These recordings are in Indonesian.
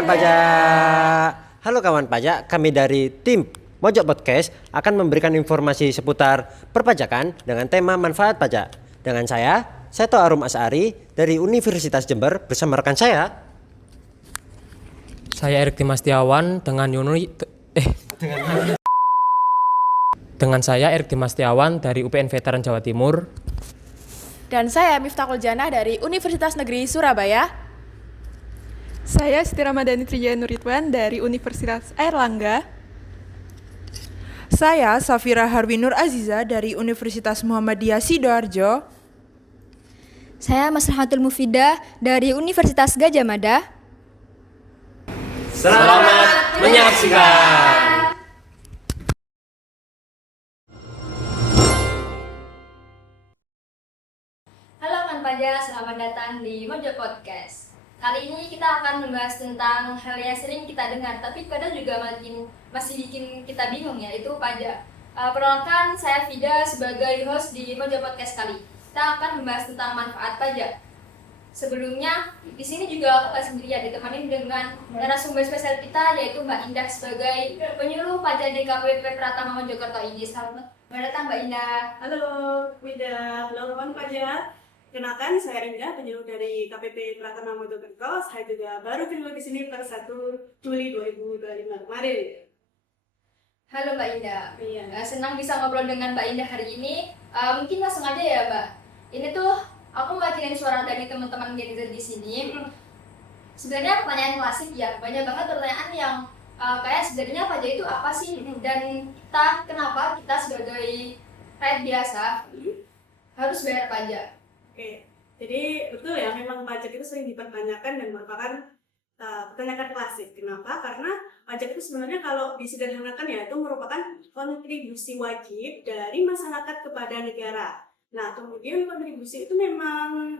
kawan pajak. Halo kawan pajak, kami dari tim Mojok Podcast akan memberikan informasi seputar perpajakan dengan tema manfaat pajak. Dengan saya, Seto Arum Asari dari Universitas Jember bersama rekan saya. Saya Erik Dimastiawan dengan saya Erik Dimastiawan dari UPN Veteran Jawa Timur. Dan saya Miftahul Janah dari Universitas Negeri Surabaya. Saya Siti Ramadhani Trijaya Nuritwan dari Universitas Airlangga. Saya Safira Harwinur Aziza dari Universitas Muhammadiyah Sidoarjo. Saya Maslahatul Mufidah dari Universitas Gadjah Mada. Selamat menyaksikan. Halo kawan pajak, selamat datang di Mojok Podcast. Kali ini kita akan membahas tentang hal yang sering kita dengar, tapi kadang juga masih bikin kita bingung, yaitu pajak. Perkenalkan, saya Fida sebagai host di Mojok Podcast kali. Kita akan membahas tentang manfaat pajak. Sebelumnya, di sini juga aku gak sendirian, ditemani dengan narasumber spesial kita, yaitu Mbak Indah sebagai penyuluh pajak DKPP Pratama Mojokerto ini. Selamat datang Mbak Indah. Halo Wida, halo kawan pajak. Kenalkan, saya Indah, penyuluh dari KPP Pratama Mojokerto. Saya juga baru penyuluh di sini per 1 Juli 2025 kemarin. Halo Mbak Indah. Iya. Senang bisa ngobrol dengan Mbak Indah hari ini. Mungkin langsung aja ya Mbak. Ini tuh aku mewakilin suara dari teman-teman netizen di sini. Sebenarnya pertanyaan klasik ya, banyak banget pertanyaan yang kayak sebenarnya pajak itu apa sih, dan kenapa kita sebagai rakyat biasa harus bayar pajak. Oke, jadi betul ya, memang pajak itu sering dipertanyakan dan merupakan pertanyaan klasik. Kenapa? Karena pajak itu sebenarnya kalau disederhanakan ya, itu merupakan kontribusi wajib dari masyarakat kepada negara. Nah, kemudian kontribusi itu memang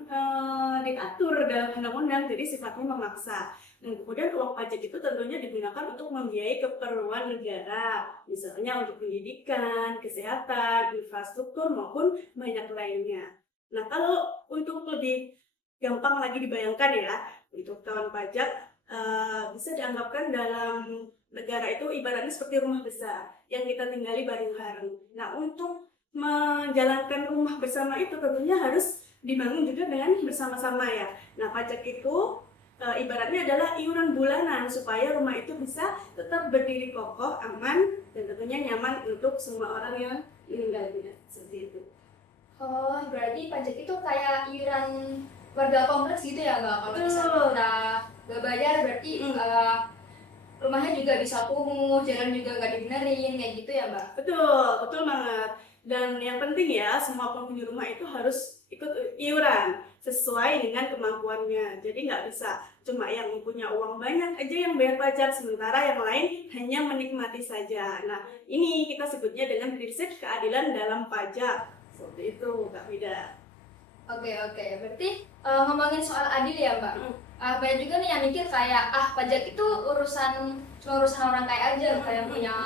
diatur dalam undang-undang, jadi sifatnya memaksa. Dan kemudian uang pajak itu tentunya digunakan untuk membiayai keperluan negara, misalnya untuk pendidikan, kesehatan, infrastruktur, maupun banyak lainnya. Nah, kalau untuk lebih gampang lagi dibayangkan ya, untuk kawan pajak bisa dianggapkan dalam negara itu ibaratnya seperti rumah besar yang kita tinggali bareng-bareng. Nah, untuk menjalankan rumah bersama itu tentunya harus dibangun juga dengan bersama-sama ya. Nah, pajak itu ibaratnya adalah iuran bulanan supaya rumah itu bisa tetap berdiri kokoh, aman, dan tentunya nyaman untuk semua orang yang meninggalnya. Seperti itu. Oh, berarti pajak itu kayak iuran warga kompleks gitu ya Mbak? Kalau misalnya kita gak bayar berarti rumahnya juga bisa kumuh, jalan juga gak dibenerin, kayak gitu ya Mbak? Betul, betul banget. Dan yang penting ya, semua penghuni rumah itu harus ikut iuran sesuai dengan kemampuannya. Jadi nggak bisa cuma yang punya uang banyak aja yang bayar pajak, sementara yang lain hanya menikmati saja. Nah, ini kita sebutnya dengan prinsip keadilan dalam pajak. Seperti itu, Kak Vida. Oke, berarti ngomongin soal adil ya Mbak. Banyak juga nih yang mikir kayak pajak itu cuma urusan orang kaya aja, kayak punya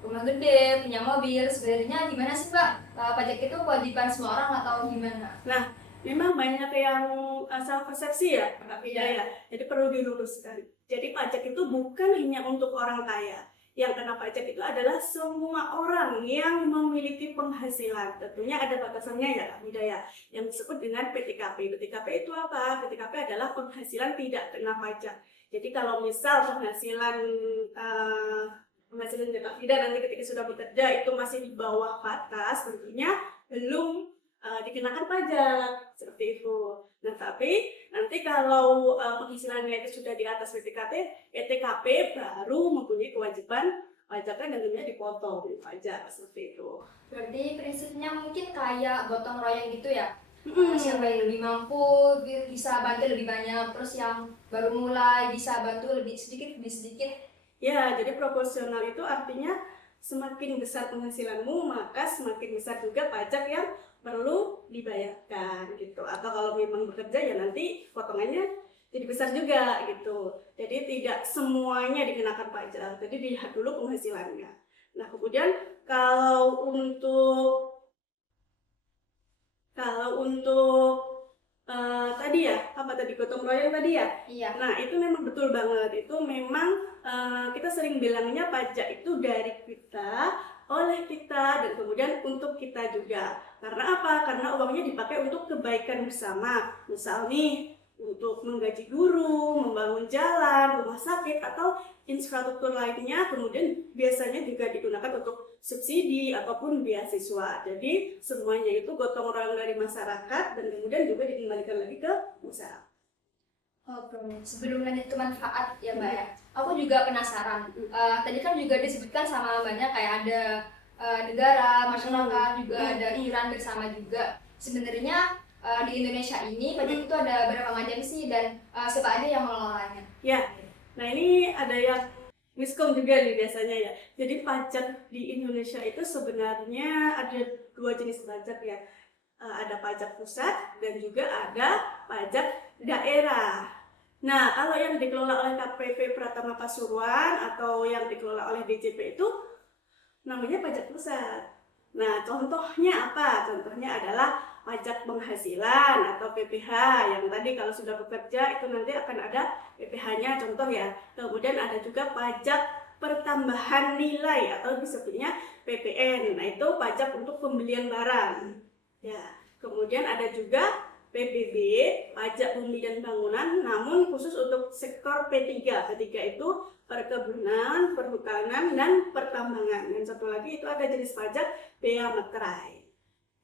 rumah gede, punya mobil. Sebenarnya gimana sih Mbak? Pajak itu kewajiban semua orang atau gimana? Nah, memang banyak yang salah persepsi ya, Kak Vida ya. Jadi perlu diluruskan. Jadi pajak itu bukan hanya untuk orang kaya. Yang kena pajak itu adalah semua orang yang memiliki penghasilan. Tentunya ada batasannya ya Kak Vida ya, yang disebut dengan PTKP. PTKP itu apa? PTKP adalah penghasilan tidak kena pajak. Jadi kalau misal penghasilan Kak Vida nanti ketika sudah bekerja itu masih di bawah batas, tentunya belum dikenakan pajak, seperti itu. Nah, tapi nanti kalau penghasilannya itu sudah di atas PTKP baru mempunyai kewajiban pajaknya dan tentunya dipotong pajak, seperti itu. Berarti prinsipnya mungkin kayak gotong royong gitu ya? Siapa yang lebih mampu bisa bantu lebih banyak, terus yang baru mulai bisa bantu lebih sedikit. Ya, jadi proporsional itu artinya semakin besar penghasilanmu, maka semakin besar juga pajak yang perlu dibayarkan gitu. Atau kalau memang bekerja ya nanti potongannya jadi besar juga gitu. Jadi tidak semuanya dikenakan pajak. Jadi dilihat dulu penghasilannya. Nah, kemudian kalau untuk tadi ya, apa tadi gotong royong tadi ya? Iya. Nah, itu memang betul banget. Itu memang kita sering bilangnya pajak itu dari kita, oleh kita, dan kemudian untuk kita juga. Karena apa? Karena uangnya dipakai untuk kebaikan bersama. Misal nih, untuk menggaji guru, membangun jalan, rumah sakit, atau infrastruktur lainnya, kemudian biasanya juga digunakan untuk subsidi ataupun beasiswa. Jadi semuanya itu gotong royong dari masyarakat dan kemudian juga dikembalikan lagi ke masyarakat. Oke, sebelum lanjut ke manfaat ya Mbak ya, aku juga penasaran. Tadi kan juga disebutkan sama Mbaknya kayak ada negara, masyarakat, juga ada iuran bersama juga. Sebenarnya di Indonesia ini pajak itu ada berapa macam sih dan siapa aja yang mengelolanya? Ya, nah ini ada yang miskom juga nih biasanya ya. Jadi pajak di Indonesia itu sebenarnya ada dua jenis pajak ya. Ada pajak pusat dan juga ada pajak daerah. Nah, kalau yang dikelola oleh KPP Pratama Pasuruan atau yang dikelola oleh DJP itu namanya pajak pusat. Nah, contohnya apa? Contohnya adalah pajak penghasilan atau PPh yang tadi kalau sudah bekerja itu nanti akan ada PPh-nya contoh ya. Kemudian ada juga pajak pertambahan nilai atau disebutnya PPN. Nah, itu pajak untuk pembelian barang. Ya, kemudian ada juga PBB, pajak bumi dan bangunan, namun khusus untuk sektor P3. P3 itu perkebunan, perhutanan, dan pertambangan. Dan satu lagi itu ada jenis pajak bea materai.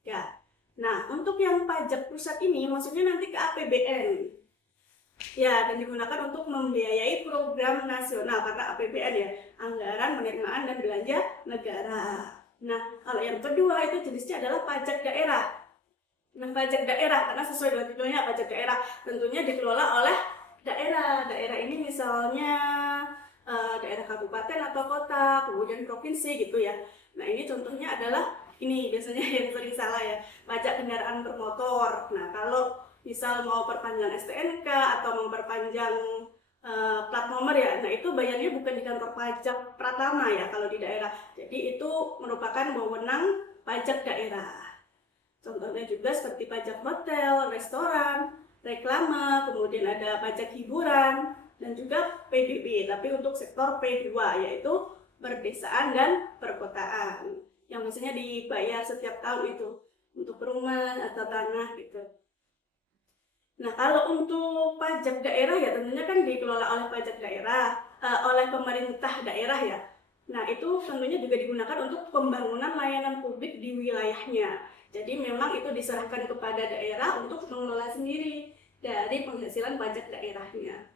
Ya, nah untuk yang pajak pusat ini maksudnya nanti ke APBN. Ya, dan digunakan untuk membiayai program nasional karena APBN ya, anggaran penerimaan dan belanja negara. Nah, kalau yang kedua itu jenisnya adalah pajak daerah. Nah, pajak daerah karena sesuai dengan judulnya pajak daerah tentunya dikelola oleh daerah. Daerah ini misalnya daerah kabupaten atau kota, kemudian provinsi gitu ya. Nah, ini contohnya adalah ini biasanya yang sering salah ya, pajak kendaraan bermotor. Nah, kalau misal mau perpanjang STNK atau memperpanjang plat nomor ya, nah itu bayarnya bukan di kantor pajak Pratama ya kalau di daerah. Jadi itu merupakan wewenang pajak daerah. Contohnya juga seperti pajak hotel, restoran, reklame, kemudian ada pajak hiburan, dan juga PBB, tapi untuk sektor P2 yaitu perdesaan dan perkotaan yang biasanya dibayar setiap tahun itu untuk perumahan atau tanah gitu. Nah, kalau untuk pajak daerah ya tentunya kan dikelola oleh pajak daerah, oleh pemerintah daerah ya. Nah, itu tentunya juga digunakan untuk pembangunan layanan publik di wilayahnya. Jadi memang itu diserahkan kepada daerah untuk mengelola sendiri dari penghasilan pajak daerahnya.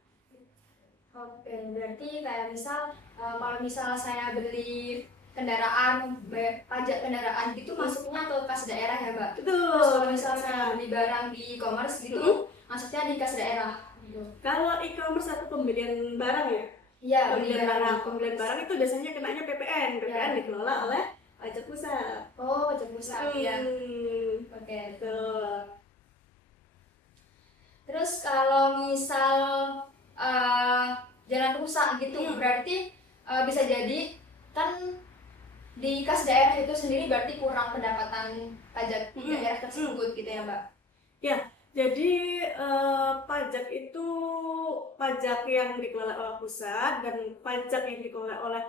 Oke, berarti kayak misal kalau misal saya beli kendaraan, pajak kendaraan gitu masuknya ke kas daerah ya Mbak? Betul. Terus kalau misal saya beli barang di e-commerce gitu, masuknya di kas daerah gitu. Kalau e-commerce atau pembelian barang ya? Iya, Pembelian barang itu biasanya kenanya PPN. PPN dikelola oleh pajak pusat. Oh, pajak pusat ya. Oke. Betul. Terus kalau misal jalan rusak gitu, berarti bisa jadi kan di kas daerah itu sendiri berarti kurang pendapatan pajak daerah tersebut gitu ya Mbak? Ya, jadi pajak itu pajak yang dikelola oleh pusat dan pajak yang dikelola oleh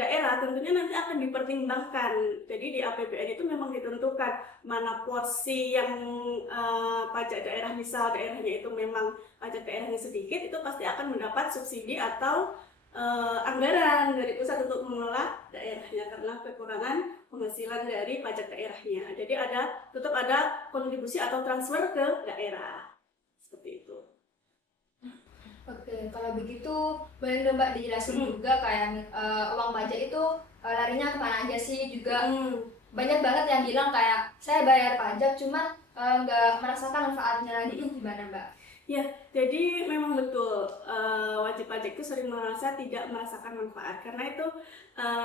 daerah tentunya nanti akan dipertimbangkan. Jadi di APBN itu memang ditentukan mana porsi yang pajak daerah, misal daerahnya itu memang pajak daerahnya sedikit, itu pasti akan mendapat subsidi atau anggaran dari pusat untuk mengelola daerahnya karena kekurangan penghasilan dari pajak daerahnya. Jadi tetap ada kontribusi atau transfer ke daerah. Seperti itu. Oke, kalau begitu boleh dong Mbak dijelasin juga kayak uang pajak itu larinya kemana aja sih juga. Banyak banget yang bilang kayak saya bayar pajak cuman nggak merasakan manfaatnya, itu gimana Mbak? Ya, jadi memang betul wajib pajak itu sering merasa tidak merasakan manfaat karena itu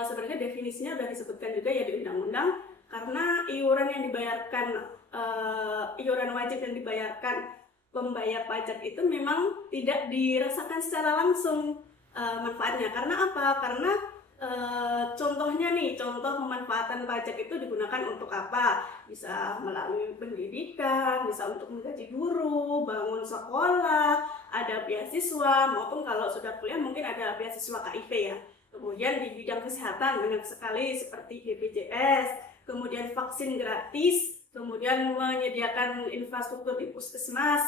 sebenarnya definisinya sudah disebutkan juga ya di undang-undang, karena iuran yang dibayarkan iuran wajib yang dibayarkan pembayar pajak itu memang tidak dirasakan secara langsung manfaatnya. Karena apa? Karena contohnya nih nih contoh pemanfaatan pajak itu digunakan untuk apa? Bisa melalui pendidikan, bisa untuk menggaji guru, bangun sekolah, ada beasiswa, maupun kalau sudah kuliah mungkin ada beasiswa KIP ya. Kemudian di bidang kesehatan banyak sekali seperti BPJS, kemudian vaksin gratis, kemudian menyediakan infrastruktur di puskesmas,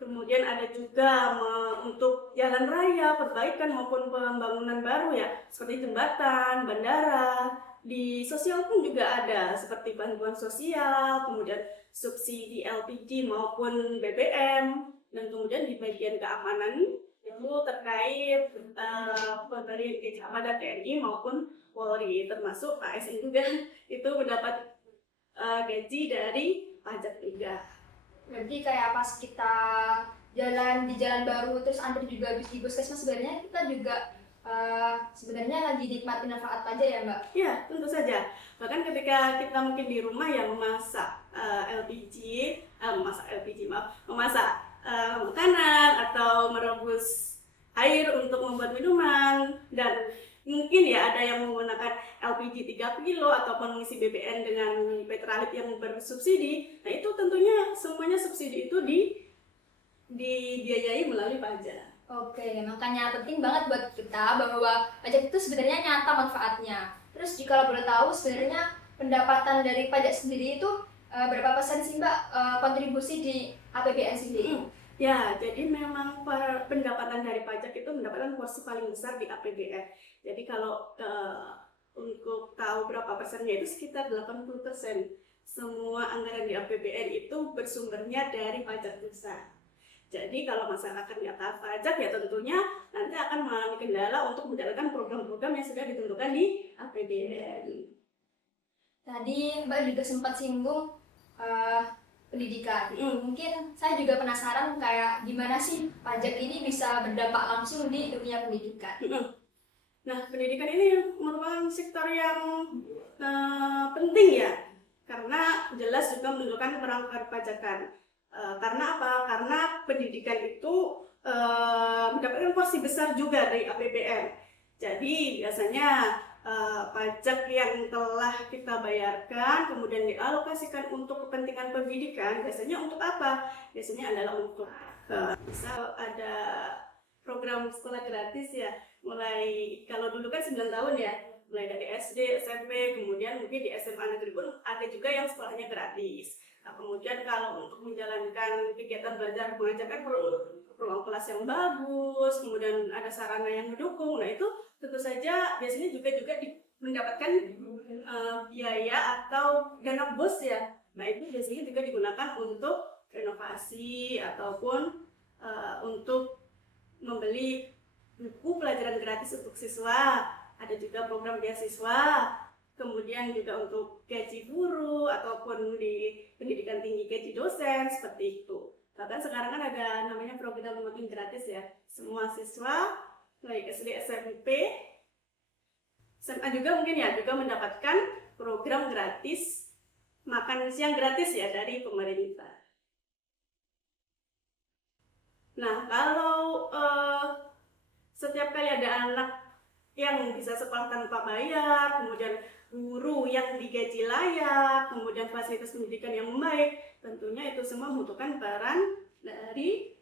kemudian ada juga untuk jalan raya, perbaikan maupun pembangunan baru ya, seperti jembatan, bandara. Di sosial pun juga ada, seperti bantuan sosial, kemudian subsidi LPG maupun BBM, dan kemudian di bagian keamanan itu terkait pemberian gaji kepada TNI maupun Polri, termasuk ASN juga itu mendapat gaji dari pajak juga. Berarti kayak pas kita jalan di jalan baru terus antri juga di puskesmas, sebenarnya kita juga sebenarnya lagi nikmatin manfaat pajak ya Mbak? Ya, tentu saja. Bahkan ketika kita mungkin di rumah yang memasak memasak makanan atau merebus air untuk membuat minuman, dan mungkin ya ada yang menggunakan LPG 3 kilo ataupun mengisi BBM dengan Petralit yang bersubsidi. Nah itu tentunya semuanya subsidi itu dibiayai melalui pajak. Oke, makanya penting banget buat kita bahwa pajak itu sebenarnya nyata manfaatnya. Terus jika boleh tahu sebenarnya pendapatan dari pajak sendiri itu berapa persen sih Mbak kontribusi di APBN sendiri? Ya, jadi memang pendapatan dari pajak itu mendapatkan porsi paling besar di APBN. Jadi kalau untuk tahu berapa persennya itu sekitar 80%. Semua anggaran di APBN itu bersumbernya dari pajak desa. Jadi kalau masyarakat nggak taat pajak ya tentunya nanti akan mengalami kendala untuk menjalankan program-program yang sudah ditentukan di APBN. Tadi Mbak juga sempat singgung pendidikan. Mungkin saya juga penasaran kayak gimana sih pajak ini bisa berdampak langsung di dunia pendidikan. Nah, pendidikan ini merupakan sektor yang penting ya, karena jelas juga menunjukkan peran perpajakan. Karena apa? Karena pendidikan itu mendapatkan porsi besar juga dari APBN. Jadi biasanya pajak yang telah kita bayarkan kemudian dialokasikan untuk kepentingan pendidikan, biasanya untuk apa? Biasanya adalah untuk misal ada program sekolah gratis ya, mulai kalau dulu kan 9 tahun ya, mulai dari SD, SMP, kemudian mungkin di SMA negeri pun ada juga yang sekolahnya gratis. Nah, kemudian kalau untuk menjalankan kegiatan belajar mengajar kan perlu ruang kelas yang bagus, kemudian ada sarana yang mendukung. Nah itu tentu saja biasanya juga mendapatkan biaya atau dana BOS ya. Nah itu biasanya juga digunakan untuk renovasi ataupun untuk membeli buku pelajaran gratis untuk siswa. Ada juga program beasiswa, kemudian juga untuk gaji guru ataupun di pendidikan tinggi gaji dosen, seperti itu. Bahkan sekarang kan ada namanya program makan gratis ya. Semua siswa baik SD, SMP, SMA juga mungkin ya juga mendapatkan program gratis makan siang gratis ya dari pemerintah. Nah, kalau setiap kali ada anak yang bisa sekolah tanpa bayar, kemudian guru yang digaji layak, kemudian fasilitas pendidikan yang baik, tentunya itu semua membutuhkan peran dari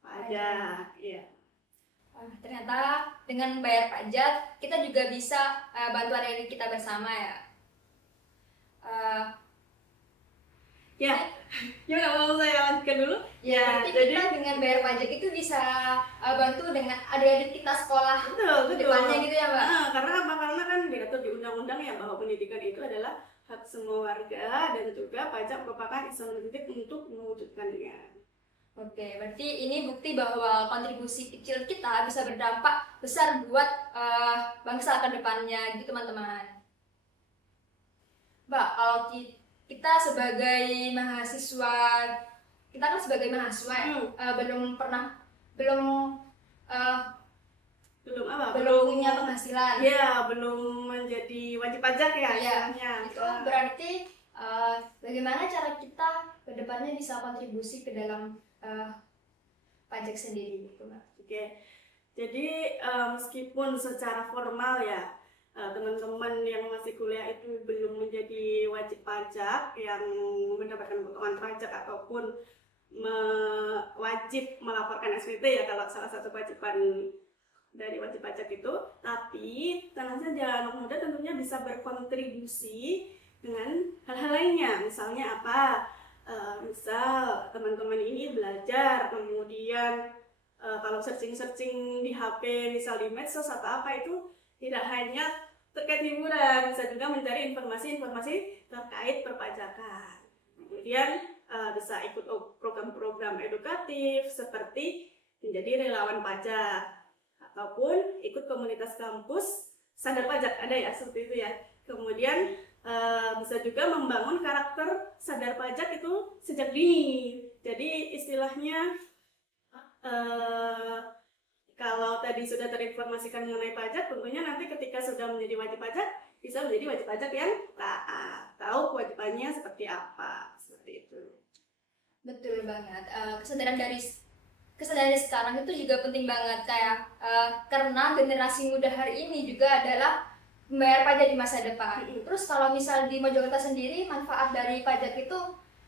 pajak. Ya. Ternyata dengan bayar pajak kita juga bisa bantu adik kita bersama ya. Ya nggak mau saya lanjutkan dulu. Ya, jadi kita dengan bayar pajak itu bisa bantu dengan adik-adik kita sekolah betul. depannya gitu ya Mbak. Karena apa? Karena kan diatur di undang-undang ya bahwa pendidikan itu adalah hak semua warga dan juga pajak merupakan insentif untuk mewujudkannya. Oke, berarti ini bukti bahwa kontribusi kecil kita bisa berdampak besar buat bangsa ke depannya gitu teman-teman. Mbak, kalau kita sebagai mahasiswa, kita kan sebagai mahasiswa belum punya penghasilan. Ya, belum menjadi wajib pajak ya istilahnya. Itu berarti bagaimana cara kita ke depannya bisa kontribusi ke dalam pajak sendiri gitu Mbak. Oke. Jadi meskipun secara formal ya teman-teman yang masih kuliah itu belum menjadi wajib pajak yang mendapatkan potongan pajak ataupun wajib melaporkan SPT ya kalau salah satu kewajiban dari wajib pajak itu. Tapi tenang saja, anak muda tentunya bisa berkontribusi dengan hal-hal lainnya. Misalnya apa? Misal teman-teman ini belajar, kemudian kalau searching di HP, misal di medsos atau apa, itu tidak hanya terkait hiburan, bisa juga mencari informasi-informasi terkait perpajakan. Kemudian bisa ikut program-program edukatif seperti menjadi relawan pajak ataupun ikut komunitas kampus sadar pajak, ada ya seperti itu ya. Kemudian bisa juga membangun karakter sadar pajak itu sejak dini. Jadi istilahnya kalau tadi sudah terinformasikan mengenai pajak, tentunya nanti ketika sudah menjadi wajib pajak bisa menjadi wajib pajak yang taat, tahu kewajibannya seperti apa, seperti itu. Betul banget. Kesadaran dari sekarang itu juga penting banget karena generasi muda hari ini juga adalah membayar pajak di masa depan. Terus kalau misal di Mojokerto sendiri manfaat dari pajak itu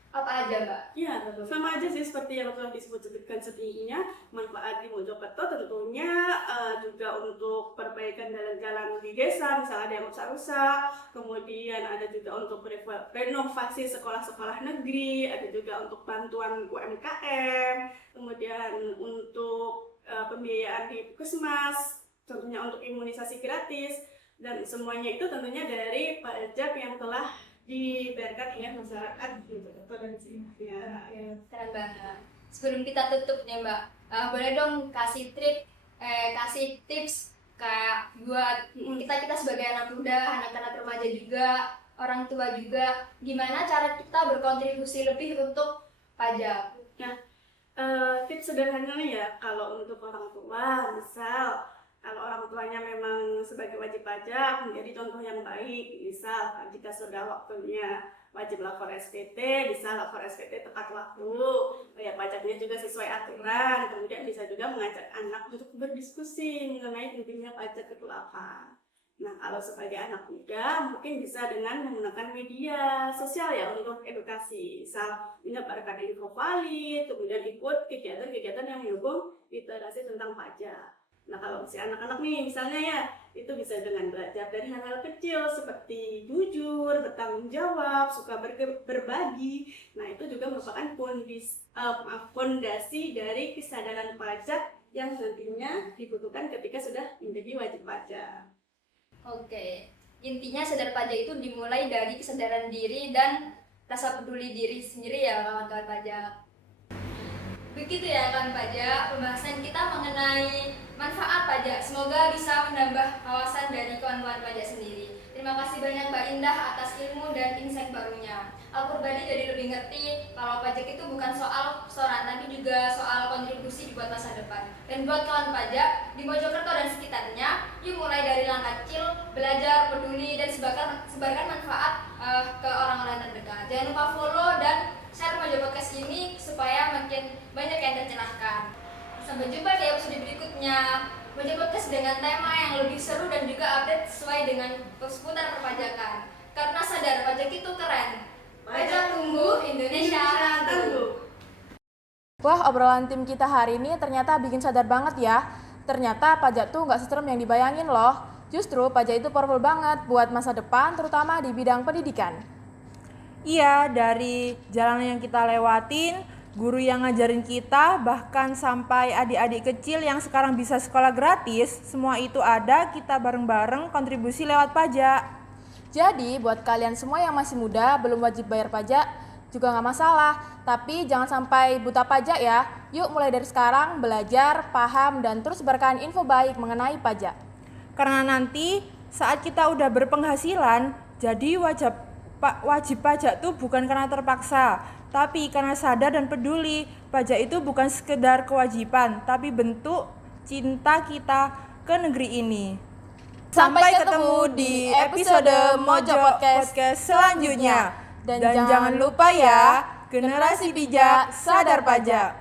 apa aja, Mbak? Iya, sama aja sih seperti yang telah disebutkan sebelumnya. Manfaat di Mojokerto tentunya juga untuk perbaikan jalan-jalan di desa, misalnya ada yang rusak-rusak, kemudian ada juga untuk renovasi sekolah-sekolah negeri, ada juga untuk bantuan UMKM, kemudian untuk pembiayaan di puskesmas, tentunya untuk imunisasi gratis, dan semuanya itu tentunya dari pajak yang telah dibayarkan oleh masyarakat gitu dan ya. Keren banget. Sebelum kita tutup nih Mbak, boleh dong kasih tips kayak buat kita sebagai anak muda, anak-anak remaja juga, orang tua juga, gimana cara kita berkontribusi lebih untuk pajak? Nah, tips sederhananya ya, kalau untuk orang tua, misal kalau orang tuanya memang sebagai wajib pajak menjadi contoh yang baik, misal jika sudah waktunya wajib lapor SPT, bisa lapor SPT tepat waktu, bayar pajaknya juga sesuai aturan, kemudian bisa juga mengajak anak untuk berdiskusi mengenai pentingnya pajak itu apa. Nah, kalau sebagai anak muda mungkin bisa dengan menggunakan media sosial ya untuk edukasi, misal menyebarkan info valid, kemudian ikut kegiatan-kegiatan yang mendukung literasi tentang pajak. Nah, kalau si anak-anak nih misalnya ya, itu bisa dengan belajar dari hal-hal kecil seperti jujur, bertanggung jawab, suka berbagi. Nah, itu juga merupakan fondasi dari kesadaran pajak yang nantinya dibutuhkan ketika sudah menjadi wajib pajak. Oke, intinya sadar pajak itu dimulai dari kesadaran diri dan rasa peduli diri sendiri ya kawan-kawan pajak. Begitu ya kawan pajak, pembahasan kita mengenai manfaat pajak. Semoga bisa menambah wawasan dari kawan-kawan pajak sendiri. Terima kasih banyak Mbak Indah atas ilmu dan insight barunya. Aku pribadi jadi lebih ngerti kalau pajak itu bukan soal setoran, tapi juga soal kontribusi buat masa depan. Dan buat kawan pajak di Mojokerto dan sekitarnya, yuk mulai dari langkah kecil, belajar, peduli, dan sebarkan manfaat ke orang-orang terdekat. Jangan lupa follow dan share Mojo Podcast ini supaya makin banyak yang tercerahkan. Sampai jumpa di episode berikutnya. Mojo Podcast dengan tema yang lebih seru dan juga update sesuai dengan seputar perpajakan. Karena sadar pajak itu keren. Pajak tumbuh, Indonesia tumbuh. Wah, obrolan tim kita hari ini ternyata bikin sadar banget ya. Ternyata pajak tuh nggak seserem yang dibayangin loh. Justru pajak itu powerful banget buat masa depan, terutama di bidang pendidikan. Iya, dari jalan yang kita lewatin, guru yang ngajarin kita, bahkan sampai adik-adik kecil yang sekarang bisa sekolah gratis, semua itu ada, kita bareng-bareng kontribusi lewat pajak. Jadi buat kalian semua yang masih muda belum wajib bayar pajak juga nggak masalah, tapi jangan sampai buta pajak ya. Yuk mulai dari sekarang belajar, paham, dan terus sebarkan info baik mengenai pajak. Karena nanti saat kita udah berpenghasilan, jadi wajib pajak tuh bukan karena terpaksa, tapi karena sadar dan peduli. Pajak itu bukan sekedar kewajiban, tapi bentuk cinta kita ke negeri ini. Sampai ketemu di episode Mojo Podcast selanjutnya. Dan jangan lupa ya, generasi bijak sadar pajak.